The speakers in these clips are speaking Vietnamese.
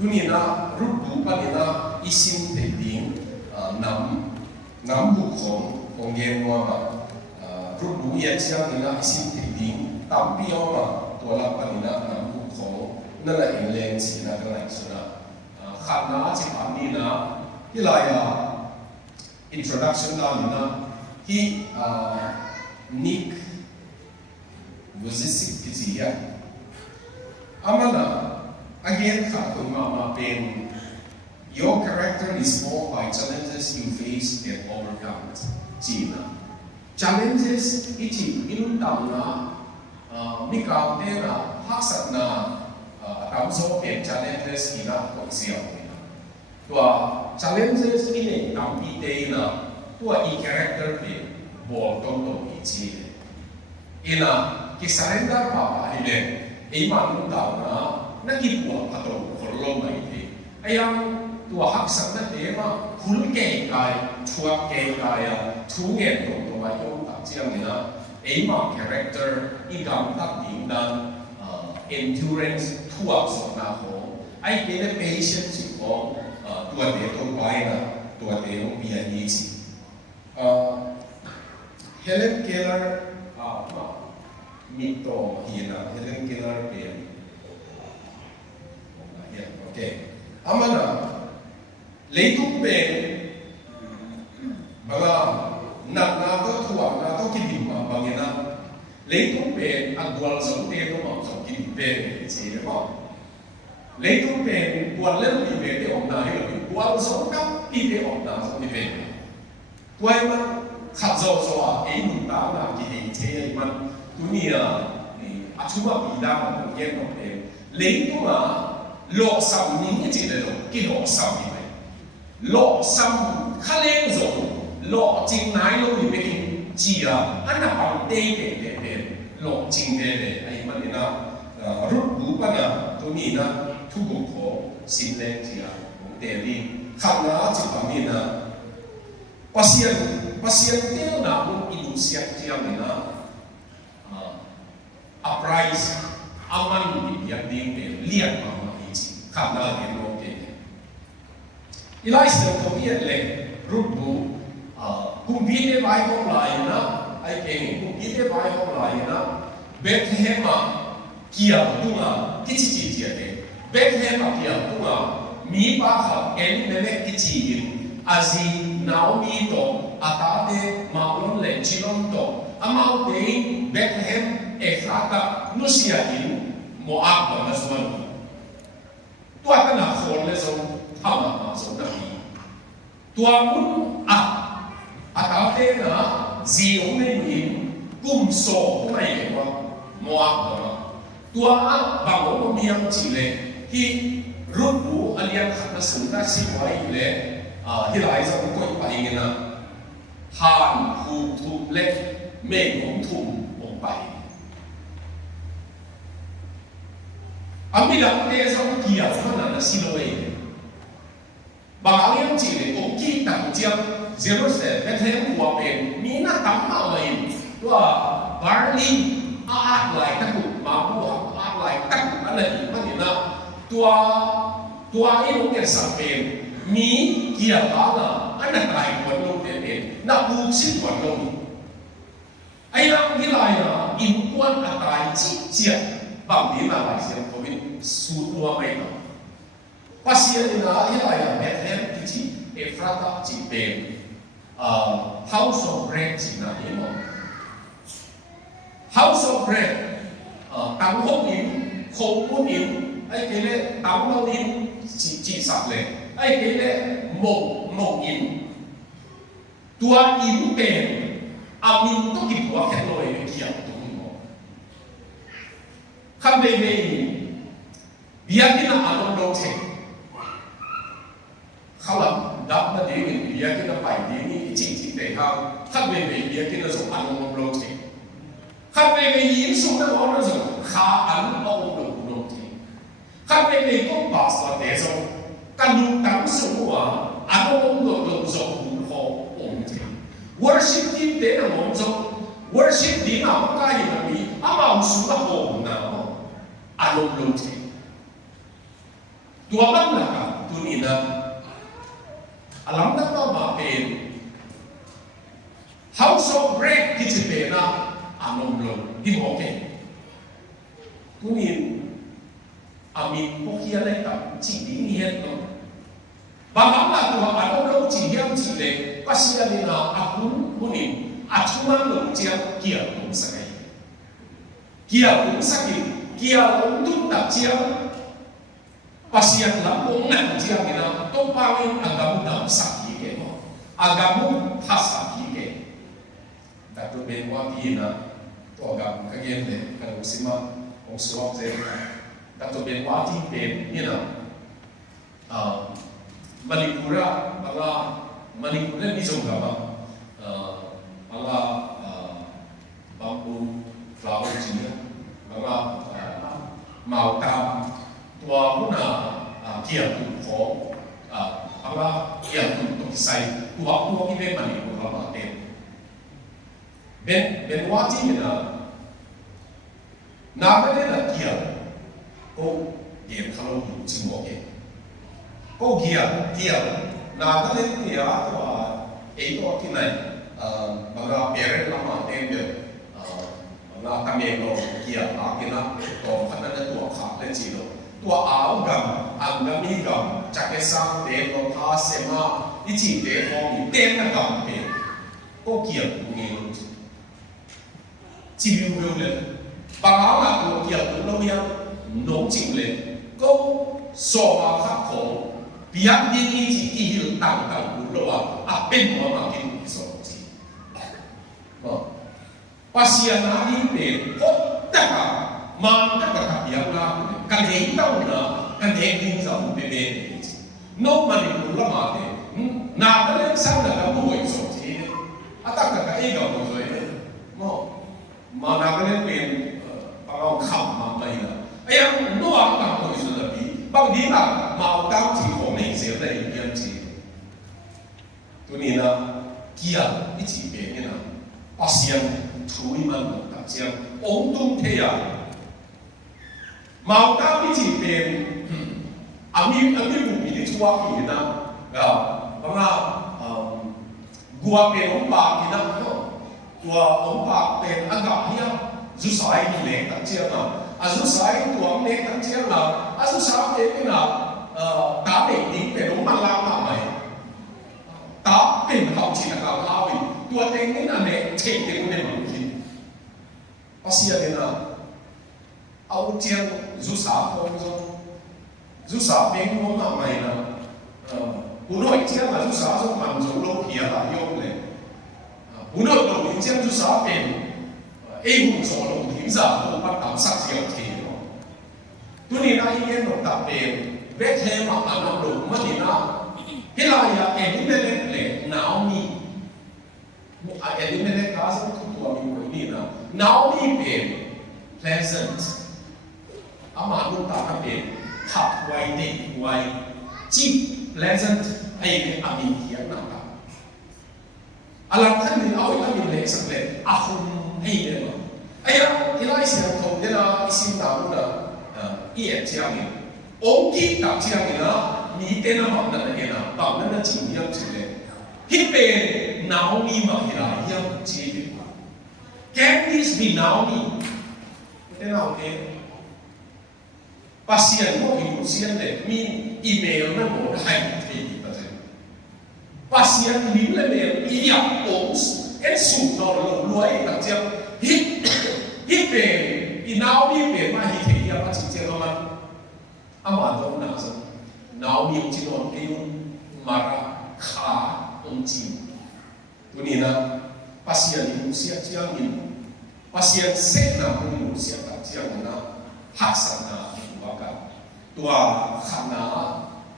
ni na rút bu pa ni na isin te ding nam bu khong gen wa ma rút bu ya chiang ni na isin te ding tam pi o ma to la pa ni na nam bu khong na la in len si na ka lai so na khat na chi pa ni na hi lai introduction la ni na hi Nick Vujicic Kizia Amana again Khatuma pen your character is formed by challenges you face and overcome. China challenges ichi in tamna mikau te na haksat na tamso pen challenges ina konsiao ina tua challenges ine tampi te na tua I character pe bol tong tong ichi ina ki surrender pa ile iman tau na ki buat atau kolom mai te ayam tua haksak na te ma khul ke kai chuak ke kai thu nge to mai yong tak chiang ina iman character igam tak ding dan endurance thuak so na ho ai ke le patience ko tua te to bai na tua te no bia ni chi Helen Keller mito hina Helen Keller pe okay amana leitung pe banga na to thuwa na to kidim ma bangena leitung pe agwal so te no ma so kidim pe chi le ma leitung pe buat le ni pe te om na hi lo buat so kam pi pe om na so ni pe tuai ma khát dầu so ấy mình ta là cái gì thế mà tôi nghĩ là chú mà bị đau mà cũng nghe không được lấy tôi mà lọ sầm những cái gì này rồi cái lọ sầm như vậy lọ sầm khá lên rồi lọ chính nái luôn thì cái gì anh là bằng tê để lọ chính để ấy mà nên là rút bút bắt là tôi nghĩ là thu bút khó xin lên thì cũng để đi khát nó chỉ bằng như là pasien tel na pun ibu siap tiang na uprise aman di biar ding de liat ma ichi khana de no ke ilai se ko biat le rubu kumbi de vai ko lai na ai ke kumbi de vai ko lai na Bethlehem kia tunga kichi chi dia de Bethlehem kia tunga mi pa kha en mele kichi in azi Naomi to atate maulon le chilon to amau de Bethlehem Ephrata nusia in Moab na suan tua kana khol le so thama ma so na hi tua mun atate na ziu ne in kum so mai wa Moab na tua bango miam chi le hi rubu alian khatna sunna si wai le hi lai zo ko pa ingin na han hu thu le me ngom thum ong pai amila te zo kia phana na siloe ba alian chi le ko ki tang chiam Jerusalem Bethlehem wa pen mi na tam ma lai wa barley a lai ta ku ma bu a lai ta ku ala ni ma ni na tua i lo ke sa pen mi kia ba na ana tai ko lo te te na bu sin ko lo ai lang hi lai na in quan a tai chi chia bang ni ma lai sia ko bin su tua mai na pasia ni na hi lai na Bethlehem ki chi Ephrata chi pe house of bread chi na ni mo house of bread tang ho in khom ho in ai ke le tang lo in chi sap le ai cái lẽ một in tua in bền amin to kịp tua khen lôi cái kia tung mo khăm bề bề bia cái nào ăn đâu thế khâu lắm đắp nó đi mình bia cái nó phải đi ní chỉ để khâu khăm bề bề bia cái nó dùng ăn đâu thế khăm bề bề yếm xuống nó nó dùng khá ăn đâu thế khăm bề bề có bảo sao để dùng kan tam semua atau untuk zong ho om te worship team de na mong zong worship di na ka hi na mi ama su la ho na mo alom lo te tua man na ka tu ni na alam na ba ma pen house of bread ki chi pe na anom lo di mo ke tu ni amin po kia le ta chi di ni het no ba ma la tua anom lo chi hiam chi le pasia ni na akun kunin achuman lo chia kia tum sakai kia tum sakai kia ong tum ta chia pasiat la ong na chia ni na to pa wen agamu dam sakhi ke no agamu thasakhi ke ta to ben wa ti na to agam ka gen le ka sima ong suak je ta to ben wa ti ben ni na Manipura Manipura ni jong ka ba mga bamboo flower chinya mga mautam tua muna kia tu ko mga kia tu tu sai tua kibe mani ko ba te ben wati na na ba na kia ko ye khalo tu chimo ke ko kia na ta le kia tua e to kinai mga parent lama tembel mga kamelo kia akina to kana na tua kha le chilo tua au gam ang gami gam chakesa te lo tha sema ichi te ho mi te na gam pe ko kia ni chi biu biu le ba la ko kia tu lo ya no chi le ko so ma kha ko biak ni ni chi ki hil tang tang bu lo a pen mo ma ki so pasien na ni pe ko ta ka man ta ka ya la kan hei tau na kan hei ding sa pe pe no man ni la ma te na ka le sa na ka mo i so ti ata ka e ga mo so e mo ma na ka le pe pa lo kham ma mai la ai ya no a ka mo i so da bi ba di na ma ta ti ko nei se da i yan ti tu ni na kia i chi pe ni na pasien thui man ta chiang ong tung the ya mau ta bi chi pen ami bu bi ni chua ki na ga ba gua pe ong pa ki na no tua ong pa pen aga hia zu sai ni le ta chiang na a zu sai tua le ta chiang na a zu sa pe ni na ta pe ni pe ong ma la ma mai ta pen hao chi na ga la wi tua te ni na ne che te ne ma ki pasia de na au chiang zu sa phong zo zu sa peng mo ma mai na bu noi chiang là zu sa zo man zo lo hia la yo le bu noi lo ni chiang zu sa pen e hu zo lo ni za lo pa tam sak xiao ti no tu ni na i yen lo ta pen ve the ma ma no lo ma ni na he la ya e ni le nao ni eliminate cause of tuamina. Now we pay pleasant. Ama nu ta pay khap wai ne wai cheap pleasant ai amin hian na ta. Alam khan ni au amin le sak le ahun ai le ma. Aya ilai sia thong de la isim ta lu da ie chiang ni. Ong ki ta chiang ni na ni te na ma na ne na ta na chi hiam chi le. Hit pe now me ma hira hiam chi de. Can this be now me? Thế nào thế? Pasien mo ilusian le min email na mo hai thi ta se. Pasien lim le mail ia ons en su no lo luai ta chiang hit pe now me pe ma hi thi ya pa chi chiang ma. Ama do na sa. Now me chi no ke yun mara kha ong chi. Tu ni na pasien ilusian chiang ni. Pasien set na mo ilusian ta chiang na haksan na tua khana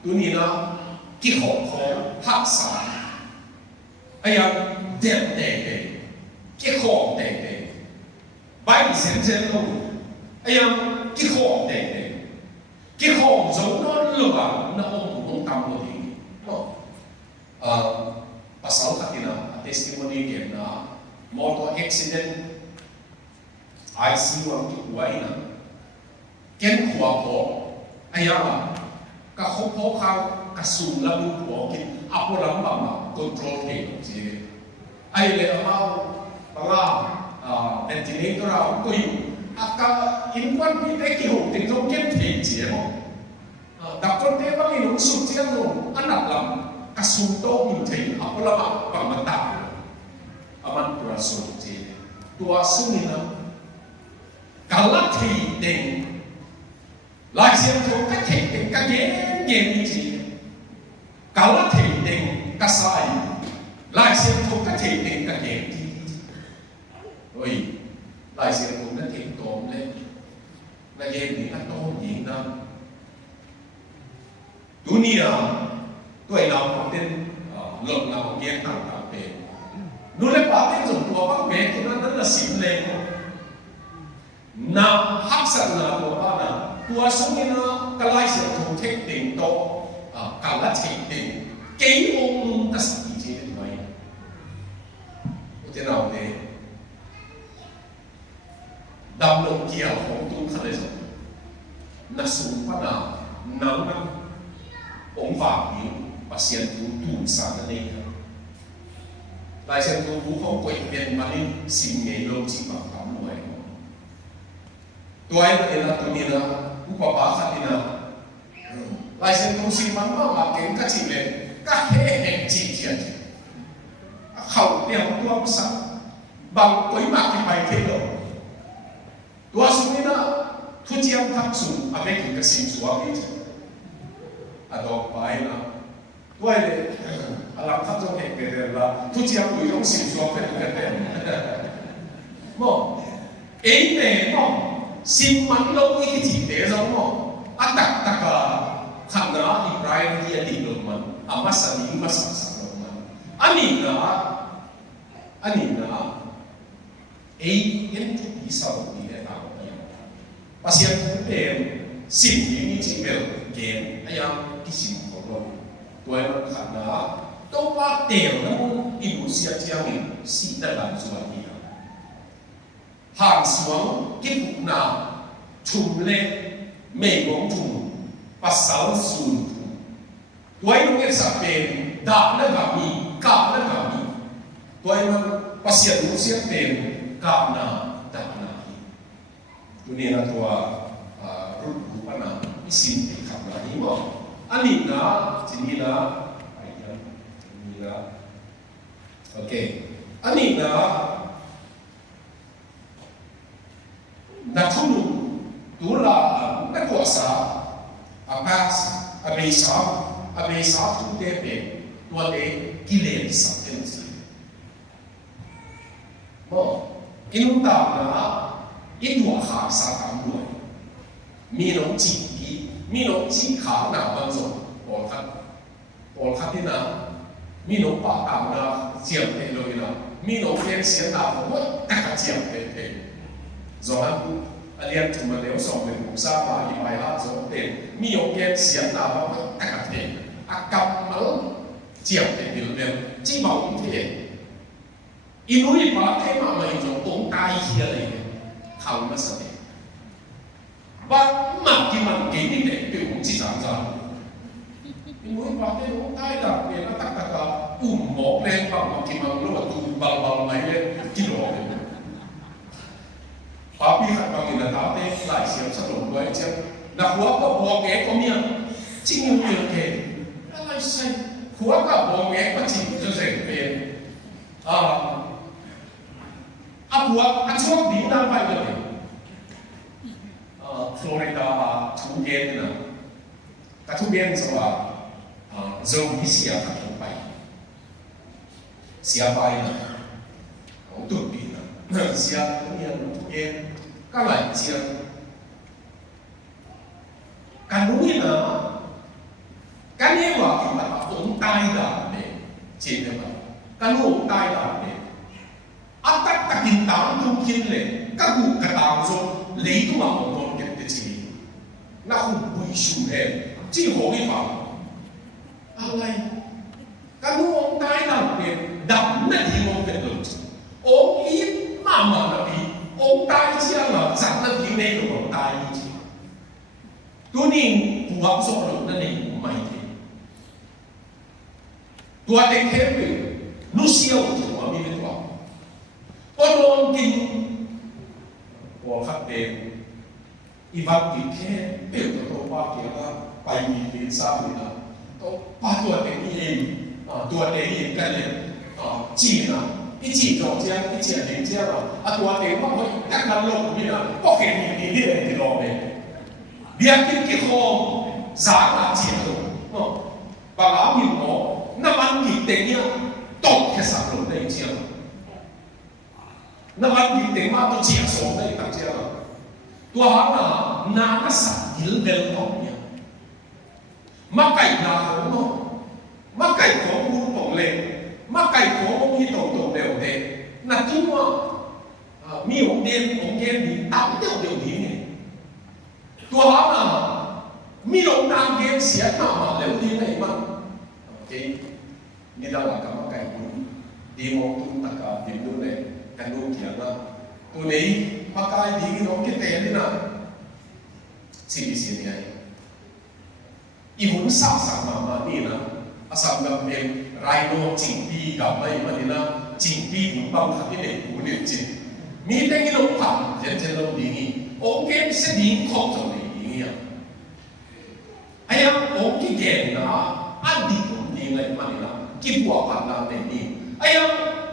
tunina ki ho ho haksa aya dem de de ki ho de de bai sen sen lo aya ki ho de de ki ho zo no lo ba na ong tam lo ni no pasal katina testimony ke na motor accident IC 1 tu waina ken khwa ko ayala ka khopho kha ka sum la bu po ki apolam ba ma control ke ji ai le amao banga ventilator a ko yu aka in quan bi te ki ho ting thong kem the ji mo da kon te bang in su chiang no anap lam ka sum to in the apolama ba ma ta aman tura su ji tua sumina Galati ding, lại xem cho các thể định các nghề như gì. Galati ding các sai, lại xem cho các thể định các nghề như gì. Rồi, lại xem cho các thể tóm lên, là nghề gì là tóm gì đó. Dunia, tuổi nào cũng tên lượng nào cũng nghe tăng cả về. Nó lại bảo tên dùng của bác bé thì nó rất là xịn lên. Na haksan na ko ba na tua sungin na kalai se thong thek ting to kala thek ting kei ong ta si je mai o te nau ne dam lo kia hong tu khale so na sum pa na nang na ong va ni pasien tu sa na nei lai se tu bu hong koi bien ma ni sim ngai lo chi pa kam lo Tuai ina tunina upapa khatina lai sen tung si man ma ken ka chi le ka he chi chi khau tiang tuam sa bang koi ma ki pai the lo tua sumina thu chiam thak su a me ki ka sim su a bi ado pai na tuai le alam thak jong he pe la thu chiam tu jong sim su a pe mo ei ne mo sim man lo cái gì để giống không? Anh đặt đặt khám đó thì Brian đi đi được mà, mà sao đi mà sao được mà. Anh nhìn đó, ấy những cái gì sao đi để tạo vậy? Bác sĩ cũng để sim những cái gì về game, anh em cái sim của nó, tôi mà khám đó, tôi bắt đều nó in một些这样的新的蓝色的。hàng xuống kết cục nào trùm lên mê bóng trùm và sáu sùn trùm tôi nó nghe sắp bền đạp nó gặp mì cạp nó gặp mì tôi nó và xiết nó xiết bền cạp nó đạp nó tôi nên là tôi rút rút bà nó xin để khắp nó ý mà anh nhìn nó chỉ nhìn nó ok anh nhìn nó na thunu tu la na kuasa apas abesa tu te pe tu te kilen sa tensi mo inu ta na itu ha sa kam lui mi no chi kha na ban zo ol khat ni na mi no pa ta na chiam te lo na mi no ken xian na mo ta ka chiam te rồi anh em chúng mình nếu sống mình cũng sao mà như vậy là rồi để mi ông em xiên nào đó cả thể cầm máu chiều để biểu hiện chỉ bảo như thế in núi bảo thế mà mình dùng ống tay kia này không có sao và mặt thì mình kỹ như thế biểu cũng chỉ sáng ra in núi bảo thế ống tay là vì nó tắc một lên bằng mặt thì mình lúc mà tụ bal này lên kilo Papi khát bằng người ta tê lại xiêm sát lộn với chứ là khóa cả bò ghé có miệng chỉ nhiều miệng kể lại say khóa cả bò ghé mà chỉ cho rẻ về khóa ăn suốt đi đang phải rồi Florida thu biên nè cả thu biên rồi dầu bí xìa cả thu bay xìa bay nè không tụt bị nè xìa cũng như thu biên các loại chiên cái núi nữa cái này mà cái mà ống tay đàn này trên đây mà cái núi ống tay đàn này ắt tắc tắc kinh tám tung thiên lệ các cụ cả tám rồi lấy cái mà một cái gì nó không bùi sùn hèn chỉ có cái phòngอะไรcái núi ống tay đàn này đậm là gì một cái đường ống ít mà là bị ông tay chia là chẳng là tiếng này của ông tay chứ tôi nhìn phù hợp số lượng đó này ตัวเด็กเข้มอยู่นุ่งเชี่ยวถึงว่ามีเป็นตัวพอโดนกินหัวขัดเด็กอีวัดกินแค่เปรี้ยวตัวป้าเกี่ยวกับไปมีเลี้ยงซ้ำเลยนะตัวป้าตัวเด็กนี่เองตัวเด็กเองกันเลยจีนะ一起走这样，一起领这样啊！ตัวเด็กว่าเขาอยากกันลงนี่นะก็เห็นอย่างนี้เลยที่เราเนี่ยเบียร์กินกี่คอสาขาเจียตัวบางอาบินโอน้ำมันกินเต็งเนี่ยตกแค่สามลงได้เจียน้ำมันกินเต็งมากตัวเจียสองได้ตั้งเจียตัวหางน้ำก็สั่งกินเดินตรงเนี่ยมาไก่นาของเนาะมาไก่ของบุญตรงเลยมาไก่ของที่ตรงเดียวเด็กนั่นที่ว่ามีองค์เดียนดีตามเดียวดีเนี่ยตัวหางมีลงนามเกมเสียหน้ามาแล้วดีไหนมั้งโอเคนี่เราหลักกับมาไก่บุญดีมองตุ้งตะกาดีดูเลยกันดูเขียนว่าตัวนี้มาไก่ดีน้องคิดเตะนี่นะสิ่งนี้อีหุ่นสาวมานี่นะอาศัยแบบเป็นไรโนจิงปีกับไม่มาดีนะจิงปีหุ่นบางครั้งที่เด็กหุ่นเด็กจริงมีแต่กิโลผ่านเจนลงดีนี่โอเคไม่ใช่ดีของตัวนี้เนี่ยไอ้ยังโอเคเก่งนะอันดีของดีเลยมาดีนะคิดว่าผ่านแล้วเนี่ยไอ้ยัง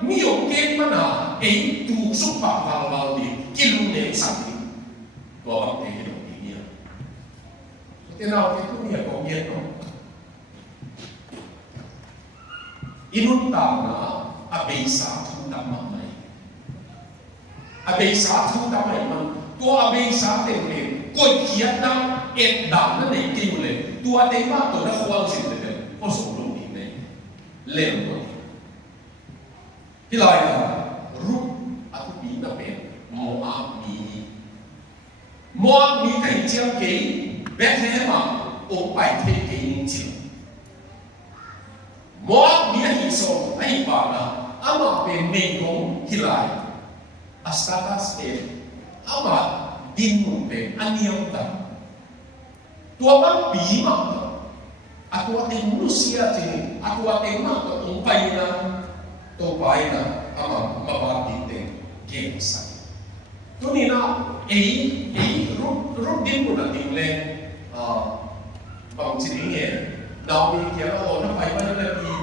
มีโอเคมันนะไอ้ถูกสุภาพเราดีกิโลเนี่ยสักทีตัวบางทีกิโลดีเนี่ยแต่เราที่ตัวเนี่ยของเย็นเนาะอินุตตานะอาเบสาทุตามาไหมอาเบสาทุตาไหมมันตัวอาเบสาเต็มเลยก็เขียนดังดังนั่นเองที่อยู่เลยตัวเต็มมากตัวนั้นความสิ่งเดียวก็สมรู้ดีเลยเล่นตัวที่ลอยรูปอาทุบีนั่นเป็นโมอามีใครเจ้าเก๋แบบนี้มาโอไปเทเก๋จริงมอมีอะไรส่งไอ้บ้านะอามาเป็นเมงงฮิลายอัสตาตัสเออามาดินมุนเป็นอันเดียวกันตัวมันปีมาaku ating manusia ini aku ating mga umpay na tupay na ama mababitin gengsa tunina rút din mo na tinglen bằng chỉ nghe đó mình kéo nó phải bao nhiêu là đi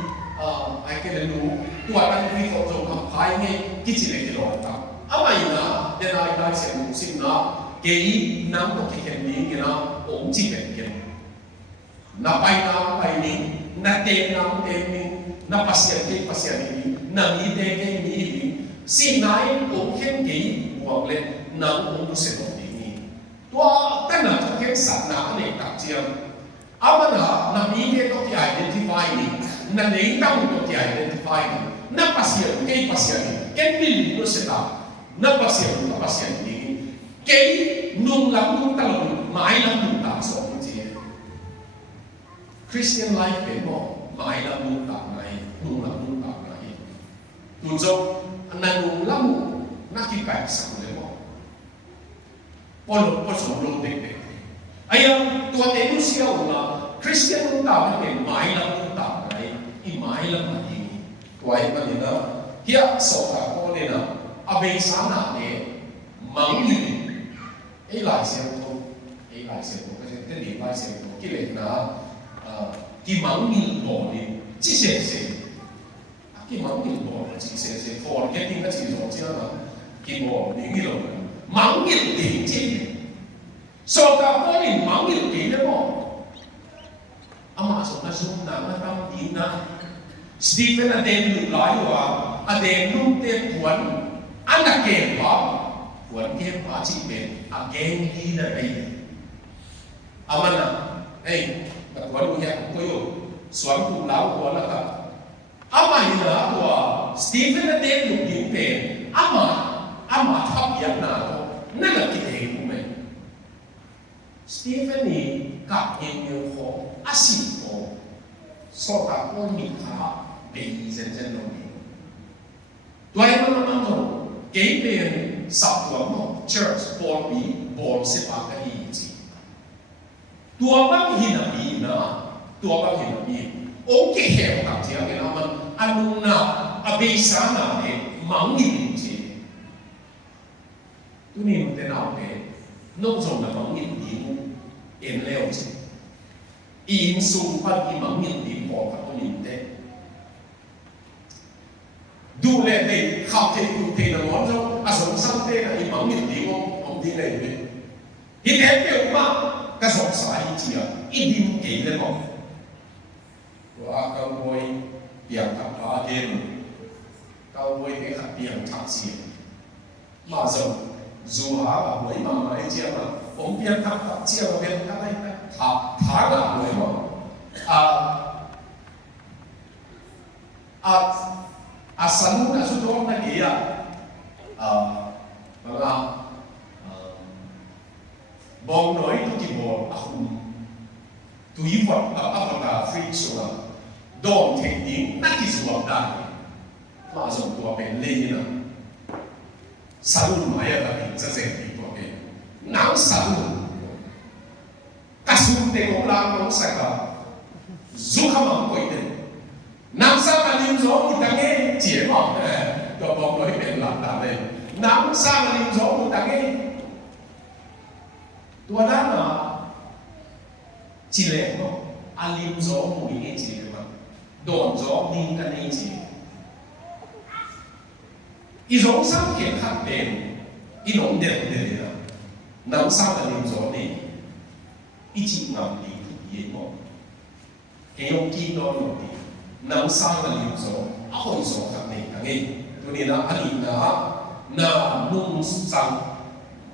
ai cái này đủ tuổi anh đi phẫu thuật học hai nghe cái gì này cái đó ta à mà gì đó để ai đại sẽ muốn xin nó cái nắm một cái hình gì cái nó ổn chỉ về cái na bay ni na tem ni na pasien ni na mi de ke mi ni si nai ổn khen cái hoặc lên nắm ổn sẽ một tí ni tua tên là cái sản nã này đặc trưng Amana na mige to ki identify ni na nei tang to ki identify ni na pasien ken bil no seta na pasien ni ke nung lam nung talon mai lam nung ta so ni Christian life pe mo mai lam nung ta nai nung lam nung ta nai tu zo na nung lam na ki pa sa le mo polo so lo de ayam tua tenu siau na Christian nung ta na mai lam nung ta nai I mai lam na ni tuai pa ni na hiya so ka ko le na abe sa na ne mang ni ai lai se ko kasi te ni lai se ko ki le na ki mang ni lo ni chi se ki mang ni lo chi se forgetting ka chi so chi na ki mo ni lo mang ni ti chi so ka ko ni mang ni ti le mo ama so na sum na tam din na Stephen aden lu lai wa aden lu te puan ana ke pa puan ke pa chi be again ni na ai amana ei ta puan u ya ko yo suam tu lau ko la ka ama ina wa Stephen aden lu din pe ama thap ya na ko na la ki te ku me Stephen ni ka yin yo ko asin ko so ka ko ni ka bị dân lo đi, tôi nói rằng cái bên sắp tuần một church born bị born sẽ bắt cái gì, tua bắt hình là bị nữa, tua bắt hình là bị, ông cái hiểu cảm thấy cái nào mà anh na abisa na để mang nhìn gì tôi nhìn thế nào cái nông dân là mang nhìn gì em leo gì in xung quanh cái mang nhìn gì họ các con nhìn thế đủ lệ này học thì cụ thể là món trong sống sang thế là cái mang nhìn gì ông đi này vậy thì thế kiểu mà cái sống sai chỉ là ít đi kỹ lên một và câu voi biển thập phá đêm câu voi cái khắp biển thập gì mà dù há là mấy mà mấy chiếc mà ông biển thập chiếc là biển thập này thập phá là mấy mà sẵn là số đó là gì vâng ạ bong nói tôi chỉ bỏ tùy vật là free số là đòn thể tiếng nát cái số đại mà dùng tua bên lên như nào sáu mấy là bị rất dễ bị tua bên nắng sáu các số tiền cũng làm cũng sạch là giúp không làm quậy tiền nắng sao mà liêm gió một tháng nghe chỉ mỏng cho bong nói bên làm đà lên nắng sao mà liêm gió một tháng nghe tua đó là chỉ lệ không alim gió mùi nghe chỉ mà đồn gió ninh cái này chỉ ý giống sang kiện khác bên ý giống đẹp đẹp là nắng sao là alim gió này ý chỉ ngầm đi thì gì mà cái ông kia đó là gì nắng sao là alim gió áo gió khác này cái nghe tôi nên là alim na nung sang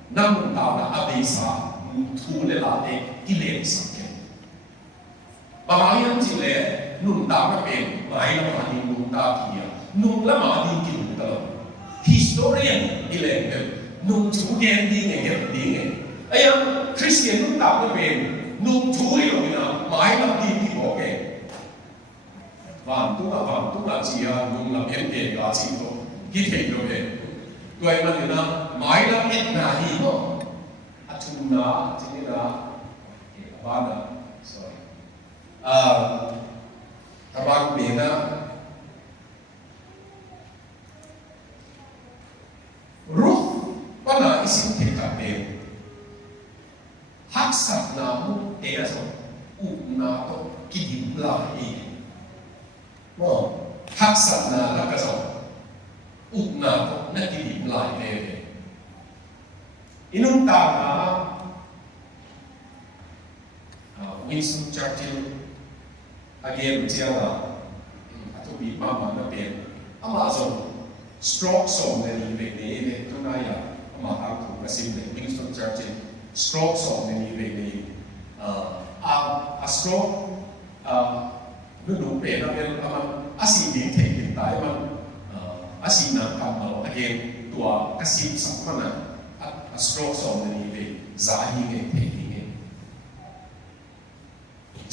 năm tạo là abisa thu le la de kilem sakhe bawang chi le nun da ma pe mai la ma ni nun da kia nun la ma ni ki nun ta historian ile nun chu gen di nge ge di nge ayam christian nun da ma pe nun chu ri lo na mai la di ki bo ke van tu la chi ya nun la pen pe ga chi to ki the lo ke toi ma ni na mai la et na hi mo Atuna, Tinira, Abana, sorry. Abang Bina, Ruh, pada isim kita be. Haksat namu ega so, na to kidim lahi. Mo, haksat na lakaso, na to na kidim lahi be. Inung tama Winston Churchill again tiang atau bi mama na ben Amazon stroke song na ni be ne tunaya ama aku kasim ne Winston Churchill stroke song na ni be ne a stroke nu be na ben ama asi din te din tai man asi na kamal again tua kasim sakmana a stroke song na ni be zahi nge te nge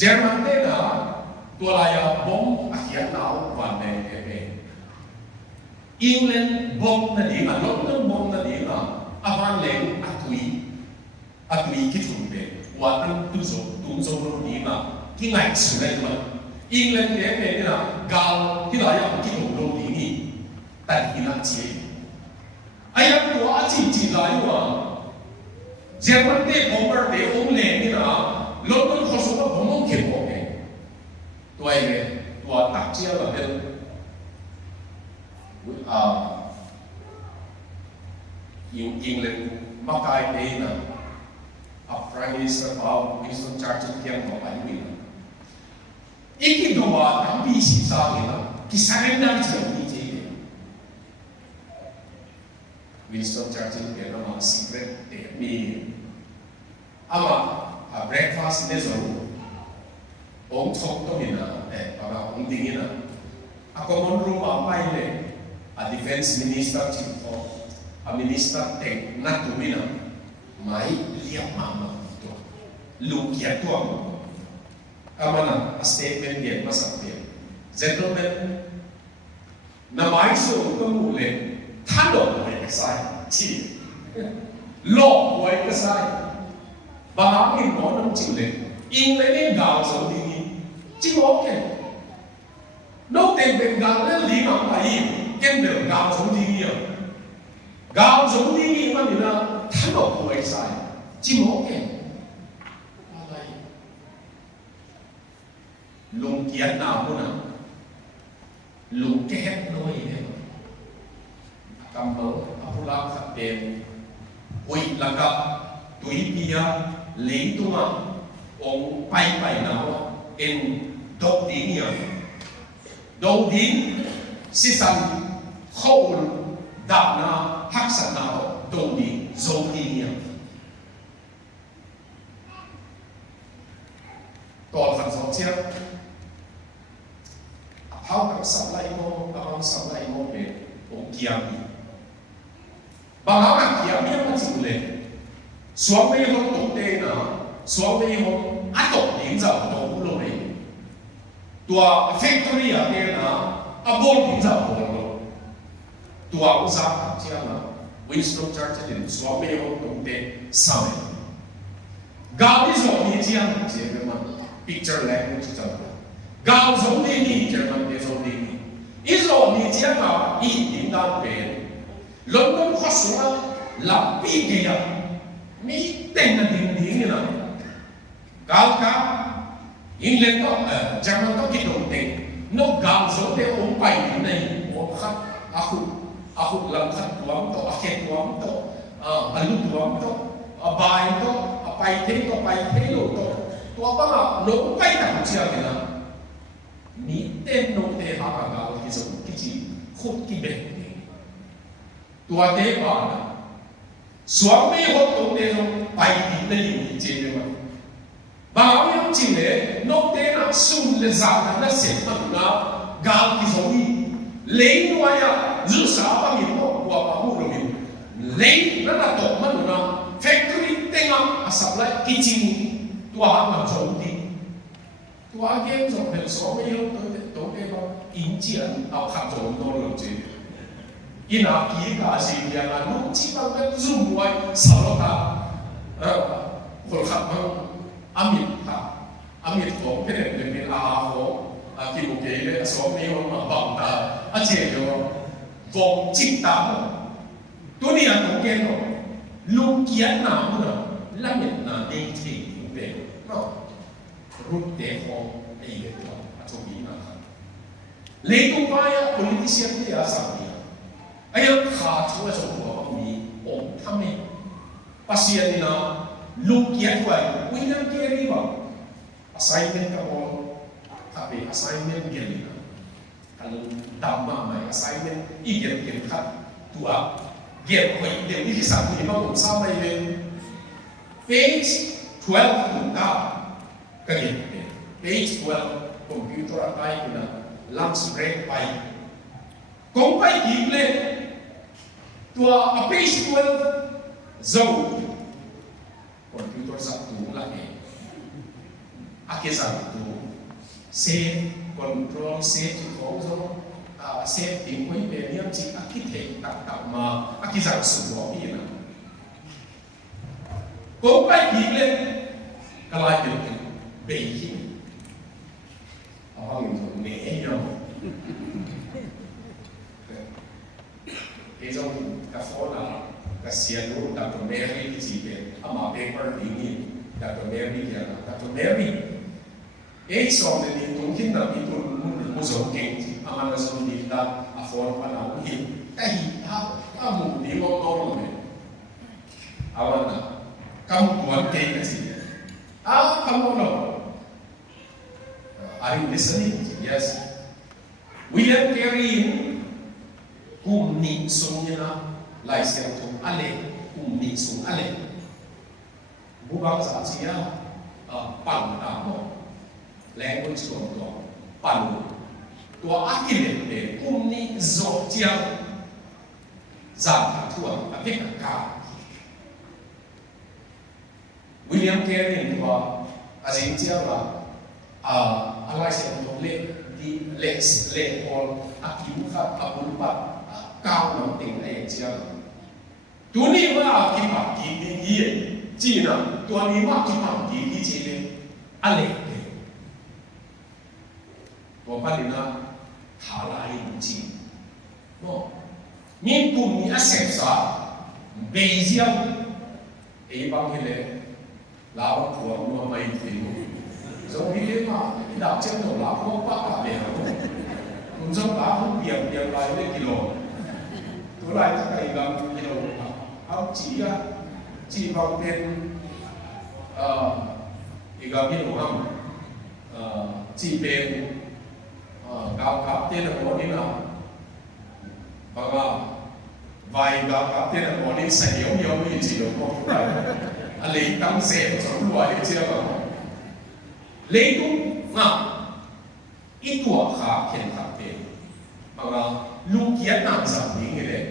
Jerman te na tua laya bom akian nau van ne be England bom na di ma London bom na di ma avan leng atui ki chung be wa an tu zo ro di ma ki ngai su le ma England le be na gal ki laya ki to ro di ni ta hi na chi ayam tua a chi lai wa Jerman te bomber te ong le ni na London ko so ba bomong ke bo ke tua ile tua tak chia la be England makai day na Prime Minister Paul Winston Churchill kiang mo ay win. Iki dua ang bisi sa akin kisahin na siya ni Jay. Winston Churchill kiang mga secret ni ama breakfast ni so ong chok to ina para ong dingina. Ako mon rumah paile a defense minister chico a minister teng natumina mai liap mama to lukia to amo amana a statement dia masak dia gentlemen na mai so ko mule thado mai sai chi lo boy ka sai ba in mo nam chi le in le ni gao so di chi ok đâu tiền bên gạo lên lý mà phải kiến được gạo giống đi nhiều gạo giống đi nhiều mà người ta thay đổi của ai sai chỉ một cáiอะไรลุงเกียรติหนาวมั้งนะลุงแก้น้อยเนี่ยกำเบออาพุลักขัดเต็มอุ้ยหลังกับตุยปียเลี้ยงตัวองไปหนาวเอ็นดอกดิ้งเนี่ยดอกดิ้งสิสันเข้าดับนาฮักสันนาดอกดิ้งโจมตีเนี่ยตอนฝันสองเชียบเขากับสับไลโมกับสับไลโมเป็นองเกียมีบางครั้งเกียมีมันจริงเลยสวมไม่หมดตรงเตนะสวมไม่หมดอัดตกดิ้งจะตกลงเลยตัวแฟคทอรี่เนี่ยนะอับบอลดิ้งจะตกลงตัวอุตสาหกรรมเชียนะวินสตันจัดจะเป็นสวมไม่หมดตรงเตสามกาลิโซนี่เชียนะเชียกันมาpicture language จะกาวสมดีนี่เจอมันเดียวสมดีนี่อิสโรนี่เจ้ามาอีดินดานเป็นลงน้ำข้อสูงลับปีเดียมีเต็มนั่นดิ้งดิ้งนี่นะกาวกับอิงเลนก็จะมันก็คิดตรงเต็มนกกาวสมเดียวองไปในหัวขัดอาหุลังขัดตัวมันโตอาเข็ดตัวมันโตอาลุตัวมันโตอาบายโตอาไปเที่ยวไปเที่ยวโตตัวบ้าหลงไปต่างเชียร์กันนะมีเต้นนกเตะหากากาที่สุดที่จีขุดที่เบ็ดนี่ตัวเตะบ้าสวมไม่หดตรงเตะไปดีในอยู่ที่เจมันบางอย่างจริงเลยนกเตะนักสุ่มเลยจากนั้นเสร็จมันนะกาลที่สุดนี่เลี้ยงไว้อะรู้สาบางอย่างก็ว่าบางอย่างเลยเลี้ยงนั่นน่ะตกมันนะแฟคทอรี่เต็งอ่ะสับเลยกิจตัวมันจงดีตัวเกี่ยวกับเป็นสมัยเราตัวเกี่ยวกับอินเดียเอาขับจงโดนเลยจีอินาคีกาสิยานาลูกจีบังเป็นซุ่มไว้สารพัดคนขับมันอามิตของเป็นอาโหกิบุเกย์เลยสมัยเรามาบังตาอาเจียโยวงจิตตามตัวนี้ตัวเกี่ยวกับลูกเกียร์น้ำนะแล้วเนี่ยนาเด็กที่เป็นรุ่นเด็กของไอ้เด็กตัวอาจจะมีนะครับเลี้ยงไปอ่ะ politician ที่อาศัยเนี่ยไอ้ยังขาดช่วยส่งหัวมันมีองค์ทำเนี่ยภาษีนี่นะลูกเกียร์ไว้วิ่งนั่งเกียร์นี่ว่า assignment กับองค์ถ้าเป็น assignment เกียร์นี่นะkalau tambah mai assignment อีกเกียร์ครับตัวเกียร์ไว้เดี๋ยวนี้ที่สามที่บ้านผมทราบไปเลย page 12 ถึง 9 ก็เห็น page 12 คอมพิวเตอร์ไปนะ lunch break ไปกงไปกี่เลยตัว page 12 zone คอมพิวเตอร์สับตัวละเองอาเกสับตัว save control save ที่ของ zone save ทิ้งไว้เป็นเรื่องที่อาคิเทคตัดมาอากิสับสุดหัวพี่นะกงไปกี่เลยกลายเป็นเบย์เอาอย่างนี้เนยองเอจงกับโฟนากับเซียนูดับตัวเมรี่ที่จีเป็นอามาเปเปอร์ดิ้งนี่ดับตัวเมรี่เนี่ยนะดับตัวเมรี่เอจสองเนี่ยตรงที่นั่นมีตัวมุสลิมเก่งอามาสมุนดีดับอาโฟนปานเอาหินแต่หินถ้ามุมนี้ก็ต้องเลยเอาวันนั้นkamu buat kayak gitu, kamu loh, are you listening? Yes. William Carey, kumning sungnya na, laisnya tu ale, kumning sung ale, bukan sahaja pan tamu, language control, pan, tua akhirnya deh, kumning zodiac, zat tua, tapi kakak. William Carey ตัวอาจารย์เจ้าว่าอะไรเสียงตรงเล็กที่เล็กคนอากิมุขะอาบุญปัดก้าวน้ำติ่งไอ้เจ้าตัวนี้ว่ากิปักกีดียี่จีน่ะตัวนี้ว่ากิปักกีดีจีเลยอะไรตัวพันธุ์นะ thả lại chi no min kum ni asep sa beijing e bang hele lao của nó mày thì giống như thế mà đạo chân của lão không bắt cả để cũng giống lão không điểm lại với kilo tôi lại các thầy bằng kilo ông chỉ bằng tên thì gặp kilo không chỉ bên cao cấp tên là có đi nào và vài cao cấp tên là có đi sài yếu nhiều như chỉ được không phải lấy tăng rẻ sống loại để chia vào lấy đúng mà ít tuổi khá hiện thực tiền mà lúc kiến nam sản những cái đấy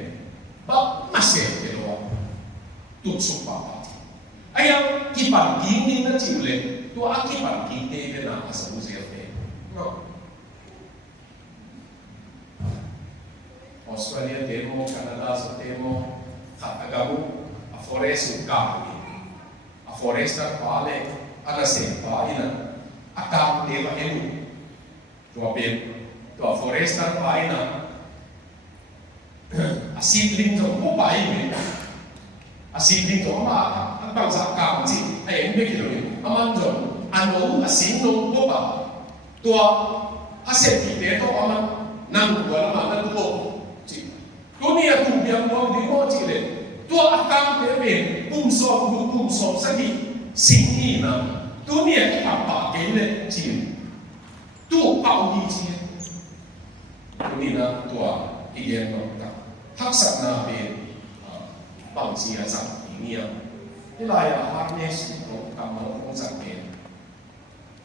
bắt mà sẽ cái đó tụt xuống bao ai em cái bản kinh này nó chịu lên tôi ăn cái bản kinh này bên nào sẽ uống rượu đấy Australia demo Canada demo Katagamu forest cả forester pale ana se pa ina akam leva enu to ben to forester pa ina asidling to mo pa ina asidling to ma bang sa kam ji ai en be kilo aman jo ano asin no mo pa to aset ti te to aman nang wala ma na to ji to ni a tu biang mo di mo ji le tua akam để về bung sọp sắc đi sinh nghi mà tu niệm cái học bảo cái lên chỉ tu bao đi chi tu niệm là tua ý kiến nó cả thắc sắc na về bằng chi là sắc ý nghĩa cái này là harness nó cầm nó không sắc về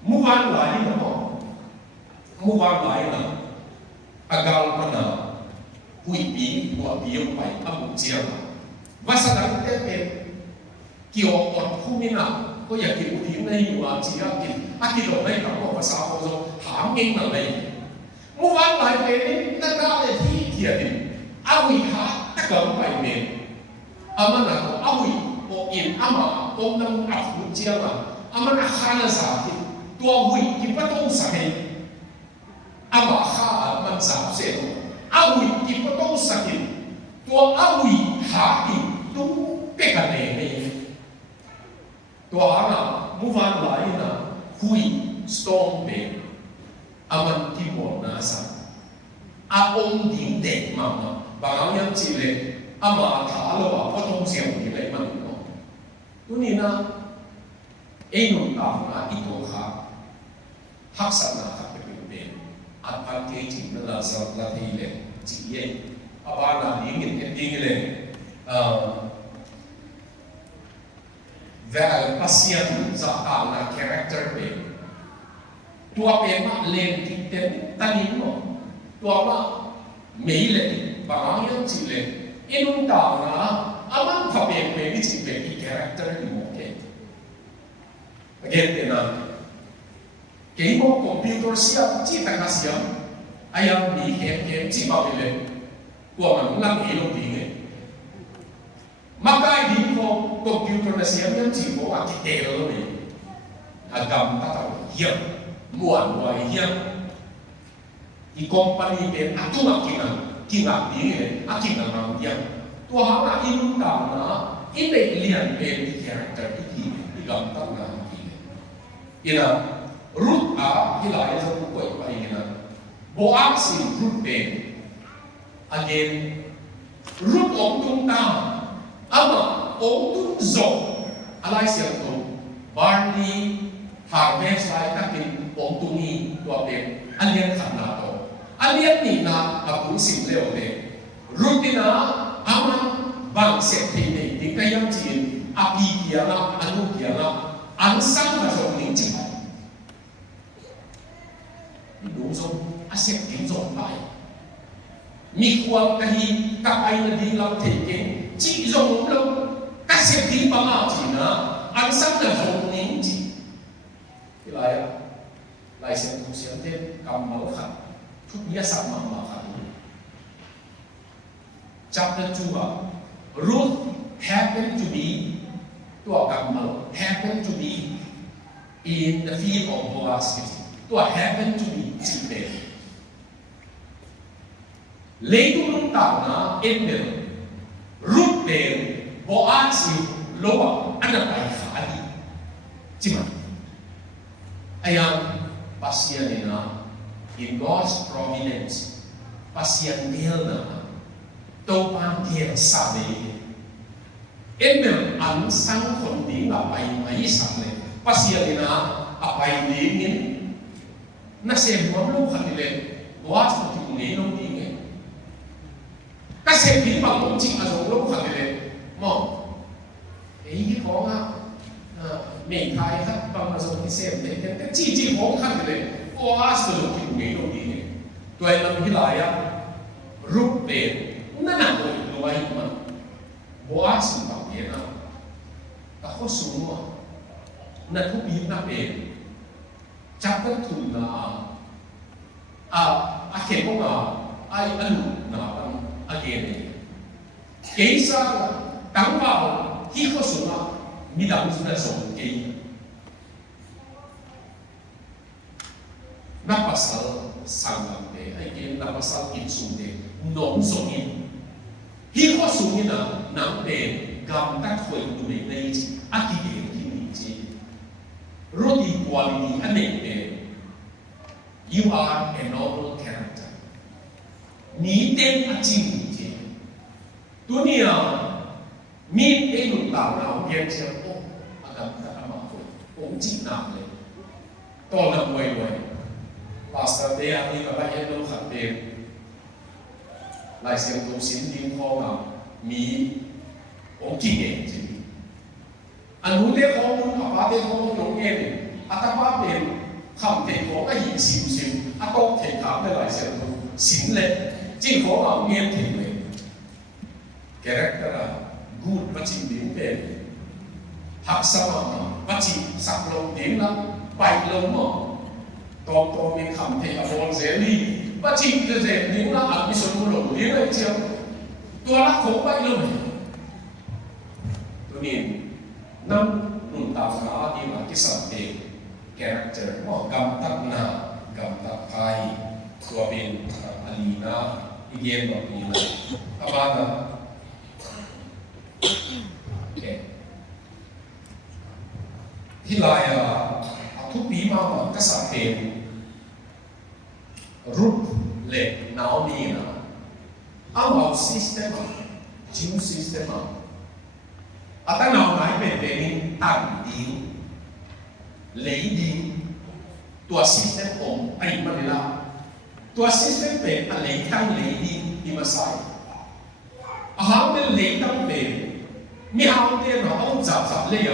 mua bán lại nó mua bán lại là agal mana hui bi của biếng phải âm chiang và sau đó cái bên kiểu còn khu miền nào có nhà kiểu tiếng này mà chỉ là kiểu đồ này nó có sao rồi hàm nghinh là này mua bán lại về nó ra để thi thiệt thì áo hả tất cả mọi miền mà nào áo bộ yên mà ông đang áp dụng chia mà nó khá là sao thì tua hui thì bắt đầu sai mà khá mình sao sẽ áo thì bắt đầu sai tua áo hả thì đúng cái này tua hả mua bán lại là hui storm về mình thì muốn là sao ông điểm đẹp mà bảo nhân chỉ là mà thả lo vào có thông xiềng thì lại mình nó tôi nhìn là anh muốn làm là ít đồ khác hắc sản là khác cái việc advantage là sao là thì là chỉ vậy bạn là những cái gì này về passion za ta là character về tua bên mà lên kinh tế ta nín nó tua mà mấy lệ bảo nhân chỉ lệ in tạo là aman phải bên cái chỉ về cái character thì một cái again là cái mô computer siap chỉ ta siap ayam bị hẹp chỉ bảo vệ của mình làm gì đâu thì nghe maka di computer na siya yang chỉ có cái tele rồi agam ta tahu hiệp muan muai hiệp di company bên atu makinang đi akinang nang hiệp tua hang na inun ta na in để lian bên di character di gam ta na ina root hilai sa koi pa ina boak si root bên again root of tung ta ama ông tung dọc alai siang tu barley harvest lai takin ông tung ni tua ben alian khăn na to alian ni na apun sim leo le rutina ama bang se thi ni ting kai yam chin api kia na anu kia na an sang na so ning chi đúng rồi asep tính rồi bài mi quan cái các anh là đi làm thể kiến chỉ dùng lâu các xe tí bằng nào chỉ nữa ăn sáng là dùng nín chỉ thì lại sẽ thu xuyên thêm cầm máu khẩn chút nghĩa sắc mà khẩn chapter 2 Ruth happened to be tua cầm máu happened to be in the field of Boaz tua happened to be chỉ về lấy tu lung tạo na em bel rút bel bo an siêu loa anh là bài khá đi chứ mà ai am pasien na in God's providence pasien bel na tô pan kia sa đi em bel anh sangคนดีlà bài mấy sang này pasien na à bài đi nên na xem huống lúc khăn đi lên quá cho tụi nghề lâu đi nghe các xem phim bằng cũng chỉ là dùng lúc khăn đi lên mà ấy có á mình thay hết bằng là dùng cái xem để cái chỉ có khăn đi lên quá cho tụi nghề lâu đi nghe tôi làm cái lại á rút về nó nằm ở loại mà quá sự bảo vệ nào ta có xuống mà nó thú vị nó về chắc tất thủ là khi có ai ăn là cái này cái sao đóng vào khi có số là mi đóng là số cái nắp pasal sang làm để ai cái nắp pasal in xuống để nón số in khi có số in là nắm để cầm tác hồi tụi mình đây cái gì gì rồi thì quality anh này you are a noble character. Ni tên a chim ni thế. Tu ni mi tên lục tạo nào biến chơi ô, adam ta ama thôi, ông chỉ làmเลย. To là quay quay. Pastor đây anh đi vào đây đâu khát tiền. Lại xem tu xin tiếng kho nào mi ông chỉ nghe chứ. Anh muốn để kho muốn học để kho muốn nghe đi. Ata ba bên không thể có cái gì xíu xíu, có thể cảm thấy lại sẽ xỉn lên, chỉ có ở miền thì mình character là good và chỉ đến về học sao mà và chỉ sắp lâu đến là bài lâu mà to mình không thể ở bốn dễ đi và chỉ là dễ đến là ăn mi sốt lâu đến là chiều tôi là không bài lâu tôi nhìn năm nung tạo ra đi là cái sản phẩm character mo gam tak na gam tak kai tua bin alina igen mo ni na abana okay hilaya thu pi ma ma ka sa pe rut le nao ni na our system gym system ata nào nai pe pe ni tan di lấy đi tua system om ai mà là tua system về anh lấy tăng lấy đi mà sai hàng bên lấy tăng về mi hàng bên nó ông giảm giảm lấy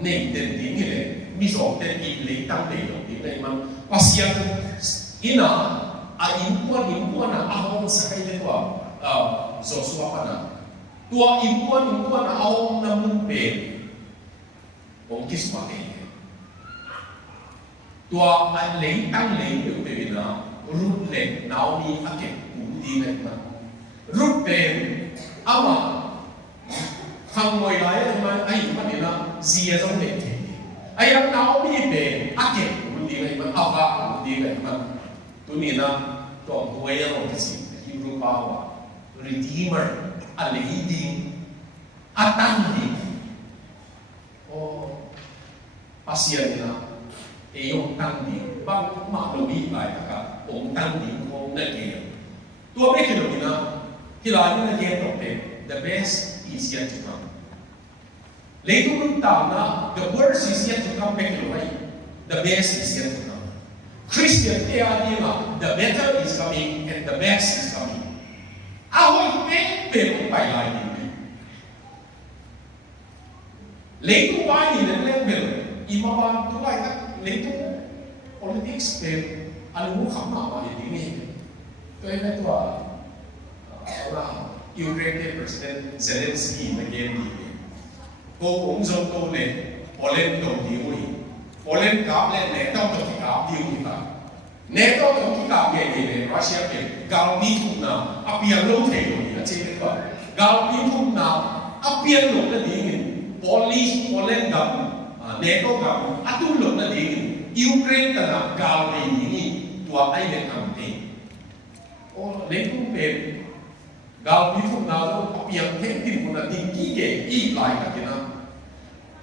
nên đến tiếng như này mi số đến đi lấy tăng về được tiếng này mà pasien ina in quan là ông sẽ cái đấy qua số số apa na tua in quan là ông nằm về ông kis pakai tua anh lấy tăng lấy được về Việt Nam rút lên nào đi ăn kẹt cũng đi lên mà rút về ama không ngồi lại mà anh mà đi là gì ở trong này anh em nào đi về ăn kẹt cũng đi lên mà cũng đi lên mà tôi nghĩ là tôi quay ở một cái gì Hebrew power redeemer anh lấy đi anh tăng đi pasien na yung tăng điểm bang makhluk lại cả ông tăng điểm không được kìa tôi biết cái điều này khi là những cái đầu tiên the best is yet to come lấy tôi lúc tạo na the worst is yet to come biết cái the best is yet to come Christian đi mà the better is coming and the best is coming ao biết về một bài lại gì lấy tôi bài gì lên về imam tôi lại lấy tôi politics về anh muốn khám nào mà để nghe tôi nói tôi là Ukraine President Zelensky là game gì cô cũng giống tôi này Poland đầu điều gì Poland cáp lên nét tao được cáp điều gì ta nét tao được cáp về gì này Russia về gạo đi thùng nào apian lâu thế rồi là chế cái đó gạo đi thùng nào apian lâu là gì police Poland gặp nét tao gặp atu lâu là gì Ukraine là gạo về gì tua ai để làm gì o lấy cũng về gạo bí phục nào đâu biếng thế tìm một là tìm kỹ để y lại các cái nào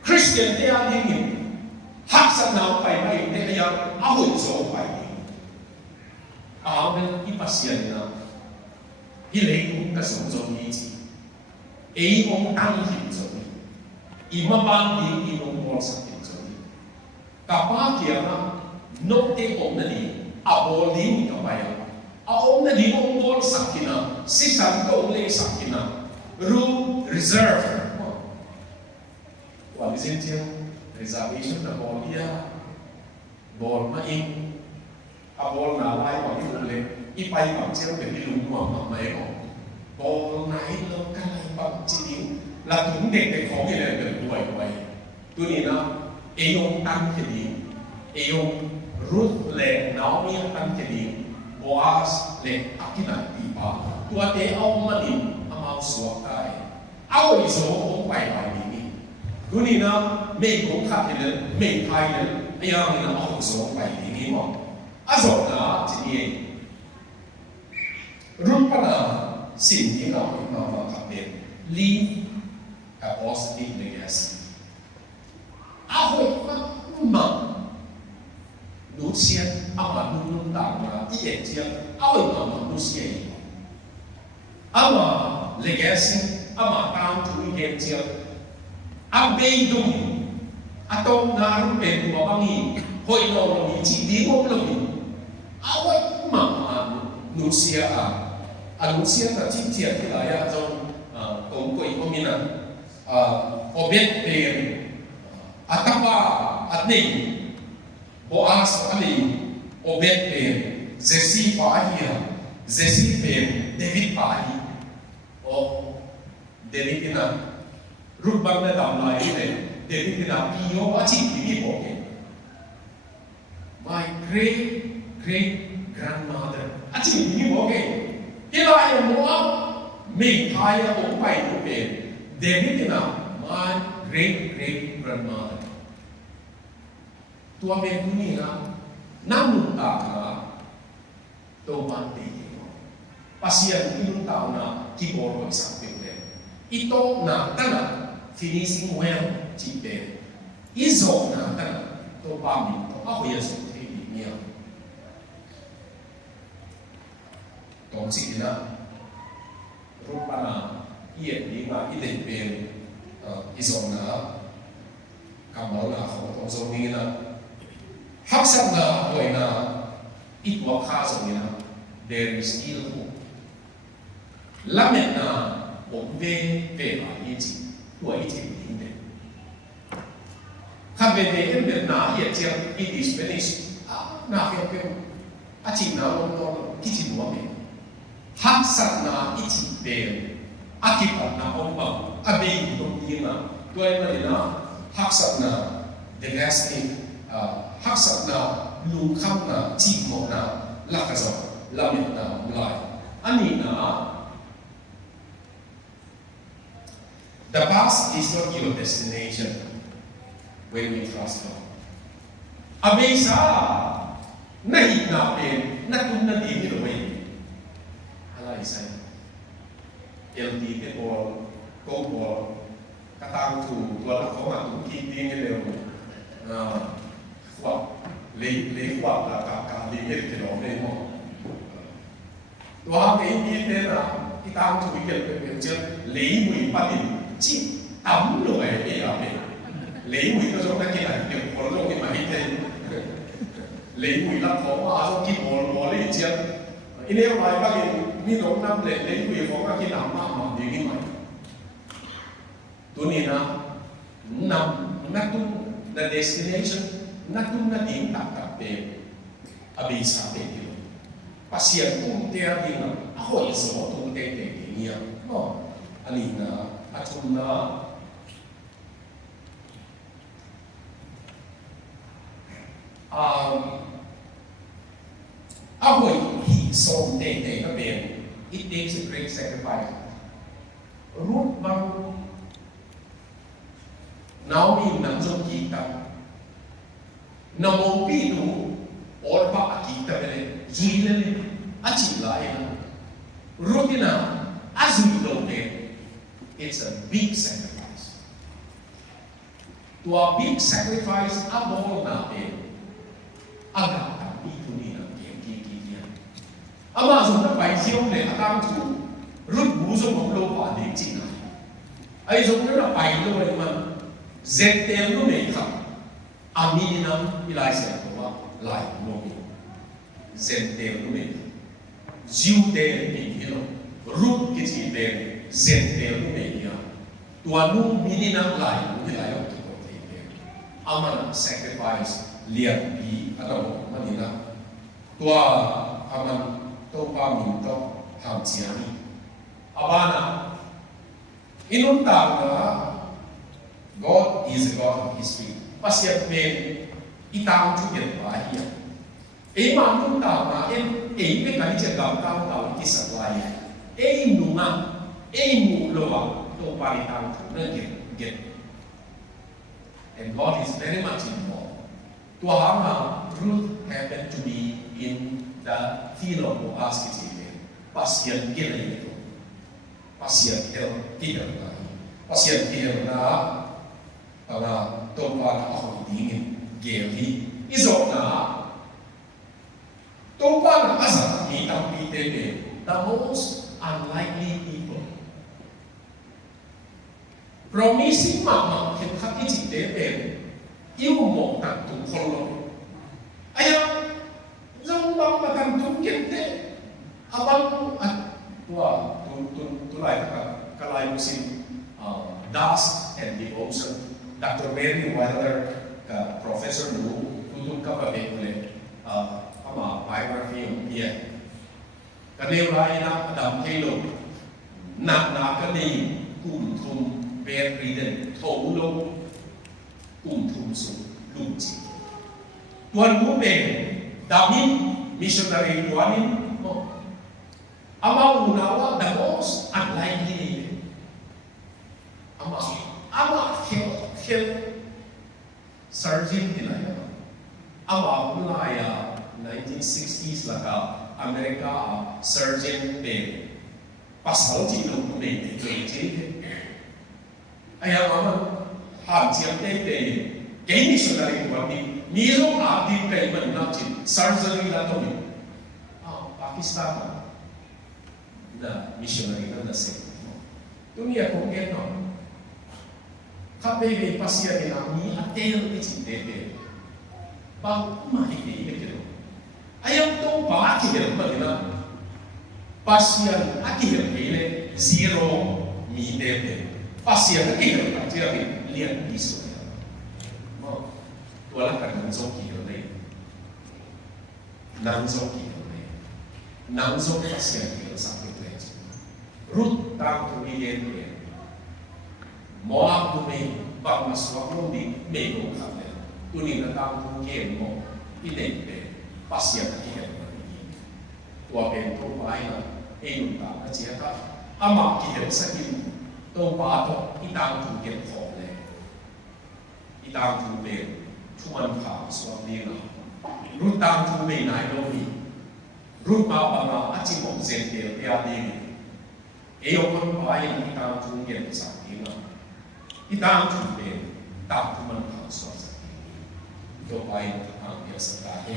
Christian thế anh đi hắc sắc nào phải bay thế bây giờ áo hồn số phải áo bên ít bác sĩ nào ít lấy cũng cái số giống như gì ấy ông ăn hình giống như mà ban đi ông bỏ sắc hình giống như cả ba kia mà nốt thế ông này à bỏ lính cái bài ông này lính ông bỏ sắc hình nào xí sắc cái ông lấy sắc hình nào room reserve và lý do reservation là bỏ đi bỏ mà in bỏ là lại bỏ đi lên ít bay bằng chiếc để đi lùng hoàng mà mấy bỏ này nó cái này bằng chỉ điếu là đúng để khó như này được đuổi vậy tôi nhìn nó ông ăn cái gì ông rút lệ nó miếng ăn cái gì bỏ lệ cái này đi ba tôi thấy ông mà đi ông suốt cái ông đi số ông phải lại đi tôi nhìn nó mấy cũng khác thì lên mấy thay lên bây giờ mình nó ông số phải đi mà rồi nó chỉ đi rút bắt đầu xin những cái nó khác biệt leave a positive legacy hồi mà nút xiên mà nút đảng là ý kiến chứ hồi mà nút xiên mà legacy mà tăng thu ý kiến chứ bây đúng tông na rút bên của bang gì hồi đầu là chỉ đi một lần hồi mà nút xiên nút xiên là chính thiệt thì là trong công quỹ của mình obet tiền atapa atni boas ali obet tiền Jesse Pahia Jesse tiền David Pahi David ina rút băng đã làm lại như thế David ina bio chỉ đi bộ my great grandmother chỉ đi bộ cái này là mình thay ông phải được về David ina my great grandmother tua bên cũng như là năm lục tạo là tôi mang đi pasien ilung tạo là keyboard của sản phẩm này ito na tana finishing well chỉ về izo na tana tôi ba mình tôi áo bây giờ thì nhiều tổng chỉ là rút ba na hiện đi mà ít đến bên izo na cảm bảo là không có giống như là hấp dẫn là bởi là ít quá khá giống như là there is still hope là mẹ là ổn về lại như chị của ý chị nhìn đến khác về em được ná hiện trường it is Spanish ná phiêu phiêu chị ná nó cái chị nói mình hấp dẫn là ít chị về chị bảo là ông bảo bây không như là tôi em là nó hấp dẫn là the gas hấp dẫn là lùm khăm là chị một là cái gì là mình là lại anh nhìn là the past is not your destination when we trust God. Abisa nahi na pen na kun na di ni loi. Ala isai. LT ke ball, go ball, katang tu, tua la ko ma tu ki ti ni le. Khwa le khwa la ka li ni ke lo ne mo. Tua ke ni te na ki tang tu ke ke je le mui pa ni chỉ ấm rồi bây giờ này lấy mùi cái giống cái này được có giống cái mà hết đây lấy mùi lắm khó mà giống cái mò lấy chiên nếu mà các cái mi lông năm lấy mùi khó các cái làm mà gì cái mày tôi nhìn nào nằm nát tung the destination nát tung nát điểm tập tập về bị sao về điều pasien tung theo đi mà hỏi số tung theo để nhiều nó anh nhìn Atuna avoid heat song day các bạn it takes a great sacrifice rút băng nào mình nằm trong kita nào một pi đủ or ba kita về duy lên chỉ lại Rutina, as we know it, it's a big sacrifice. To a big sacrifice, abol natin, agak tapi dunia yang kiki-kikian. Ama dùng nó bày chiêu để tăng chủ, rút bú dùng một lô quả để chỉ này. Ai dùng nó là bày lô này mà, dệt tiền nó mệt khắp. Amin nam ilai sẽ có lại mô hình. Dệt tiền nó mệt. Diu tiền mệt hiểu. Rút cái gì tiền, dệt tiền nó mệt hiểu. Tua nu mini nam lại, nó lại ở cái cổ thể tiền. Ama sacrifice lihat di atau Madinah. Tua aman topa minto hamciani. Abana inuntang na God is a God of history. Pasiat men itang chuget bahia. Man nuntang na me kali jagam tang tau kisat laya. Nunga mu loa topa itang na get. And God is very much involved. Tuahama Ruth happened to be in the field of Boaz-Gilead. Pasien Gilead itu, pasien Gilead na para topa ako dingin Gilead. Isok na topa na asa itang pitebe, the most unlikely people. Promising mama kita kitibebe, yêu một tặng tụng khôn lỗi. Ayah, dòng bang makan tụng kente, abang tu lại kalai musim dust and devotion. Dr. Mary Wilder, Professor Lu, tutung kapabe ule ama biography of dia. Kanil rai na Adam Taylor, na kani thum Bed ridden, thấu lâu, cùng thùng sụp, lùng chỉ. Tuan bố bè, Damin, missionary tuanin, ama unawa, the most unlikely. Ama kill surgeon nila. Ama ulaya 1960s laka America surgeon bè, pasal chỉ lùng bè bè chế. Ayah mama, hamciam tete, kini saudari buat ni, milo abdi payment nanti, surgery lah tu ni. Pakistan, na missionary na nasi. Dunia konggen no. Kape pasien ni kami atel ni tete, bang mari ni begitu. Ayam tu baki dia mana? Pasien akhir kile zero mi tete. Pasien itu tak jadi lihat isu. Tualah kan nangzoki ini, nangzok pasien itu sampai tu. Ruth tak kemudian dia, Moab tu bang masuk di mego kafir. Tu ni datang kemudian mo ini pasien itu. Tua bentuk lain, tak aja ama kita sakit. Tô bá to itang tu get khổ lệ, itang tu bề thu ăn khảo xuống đi nào, rút tang tu bề này đâu đi, rút bao bao nào ắt chỉ một diện tiền bia đi, ấy ông nói itang tu get sang đi nào, itang tu bề tang tu ăn khảo xuống sang đi, tô bá itang bia sang đi.